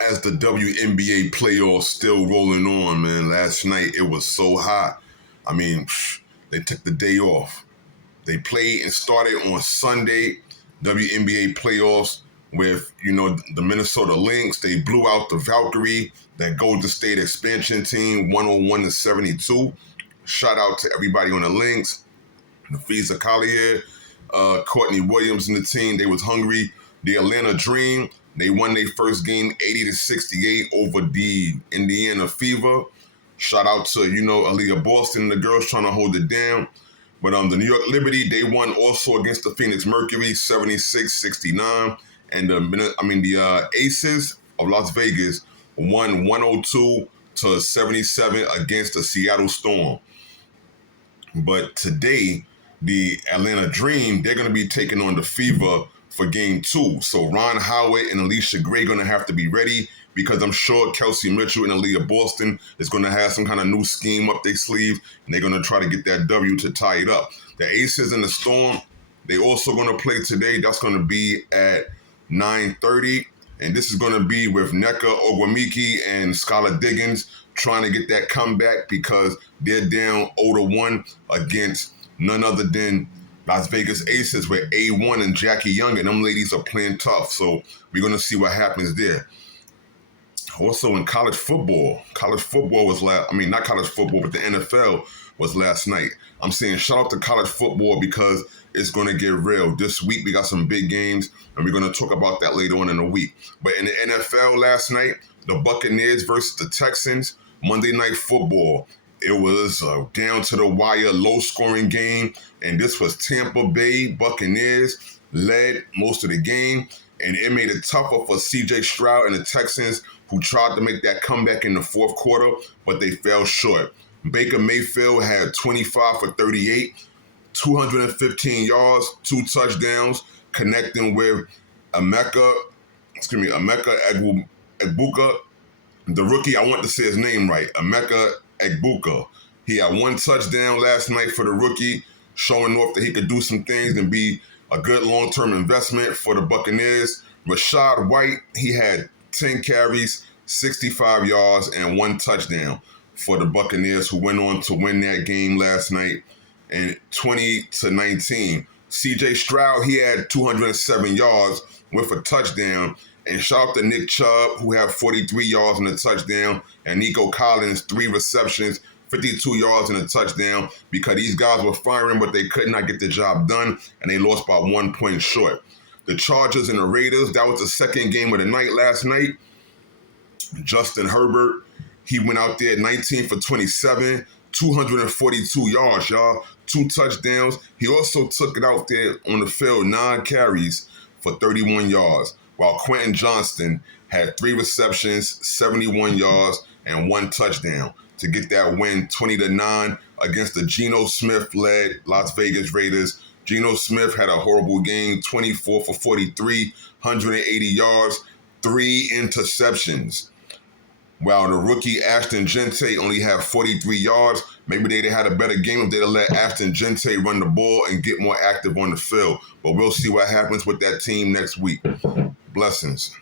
as the WNBA playoffs still rolling on, man. Last night it was so hot. I mean, they took the day off. They played and started on Sunday, WNBA playoffs with, the Minnesota Lynx. They blew out the Valkyrie, that Golden State expansion team, 101-72. Shout out to everybody on the Lynx. Nafisa Collier, Courtney Williams and the team. They was hungry. The Atlanta Dream, they won their first game 80-68 over the Indiana Fever. Shout out to, Aaliyah Boston and the girls trying to hold it down. But the New York Liberty, they won also against the Phoenix Mercury 76-69. And the Aces of Las Vegas won 102-77 against the Seattle Storm. But today, the Atlanta Dream, they're going to be taking on the Fever for game 2. So Ron Howard and Alicia Gray going to have to be ready, because I'm sure Kelsey Mitchell and Aaliyah Boston is going to have some kind of new scheme up their sleeve, and they're going to try to get that W to tie it up. The Aces and the Storm, they also going to play today. That's going to be at 9:30, and this is going to be with Nneka Ogwumike and Skylar Diggins trying to get that comeback, because they're down 0-1 against none other than Las Vegas Aces, where A1 and Jackie Young and them ladies are playing tough. So we're going to see what happens there. Also in college football was not college football, but the NFL was last night. I'm saying shout out to college football, because it's going to get real. This week we got some big games, and we're going to talk about that later on in the week. But in the NFL last night, the Buccaneers versus the Texans, Monday Night Football. It was down to the wire, low-scoring game, and this was Tampa Bay Buccaneers led most of the game, and it made it tougher for C.J. Stroud and the Texans, who tried to make that comeback in the fourth quarter, but they fell short. Baker Mayfield had 25 for 38, 215 yards, 2 touchdowns, connecting with Emeka Egbuka, the rookie. I want to say his name right, Emeka Egbuka. He had 1 touchdown last night for the rookie, showing off that he could do some things and be a good long-term investment for the Buccaneers. Rashad White, he had 10 carries, 65 yards, and 1 touchdown for the Buccaneers, who went on to win that game last night and 20-19. C.J. Stroud, he had 207 yards with a touchdown. And shout out to Nick Chubb, who had 43 yards and a touchdown, and Nico Collins, 3 receptions, 52 yards and a touchdown, because these guys were firing, but they could not get the job done, and they lost by 1 point short. The Chargers and the Raiders, that was the second game of the night last night. Justin Herbert, he went out there 19 for 27, 242 yards, y'all, 2 touchdowns. He also took it out there on the field, 9 carries for 31 yards, while Quentin Johnston had 3 receptions, 71 yards, and 1 touchdown to get that win 20-9 against the Geno Smith-led Las Vegas Raiders. Geno Smith had a horrible game, 24 for 43, 180 yards, 3 interceptions. While the rookie Ashton Gente only had 43 yards. Maybe they'd have had a better game if they'd have let Ashton Gente run the ball and get more active on the field. But we'll see what happens with that team next week. Blessings.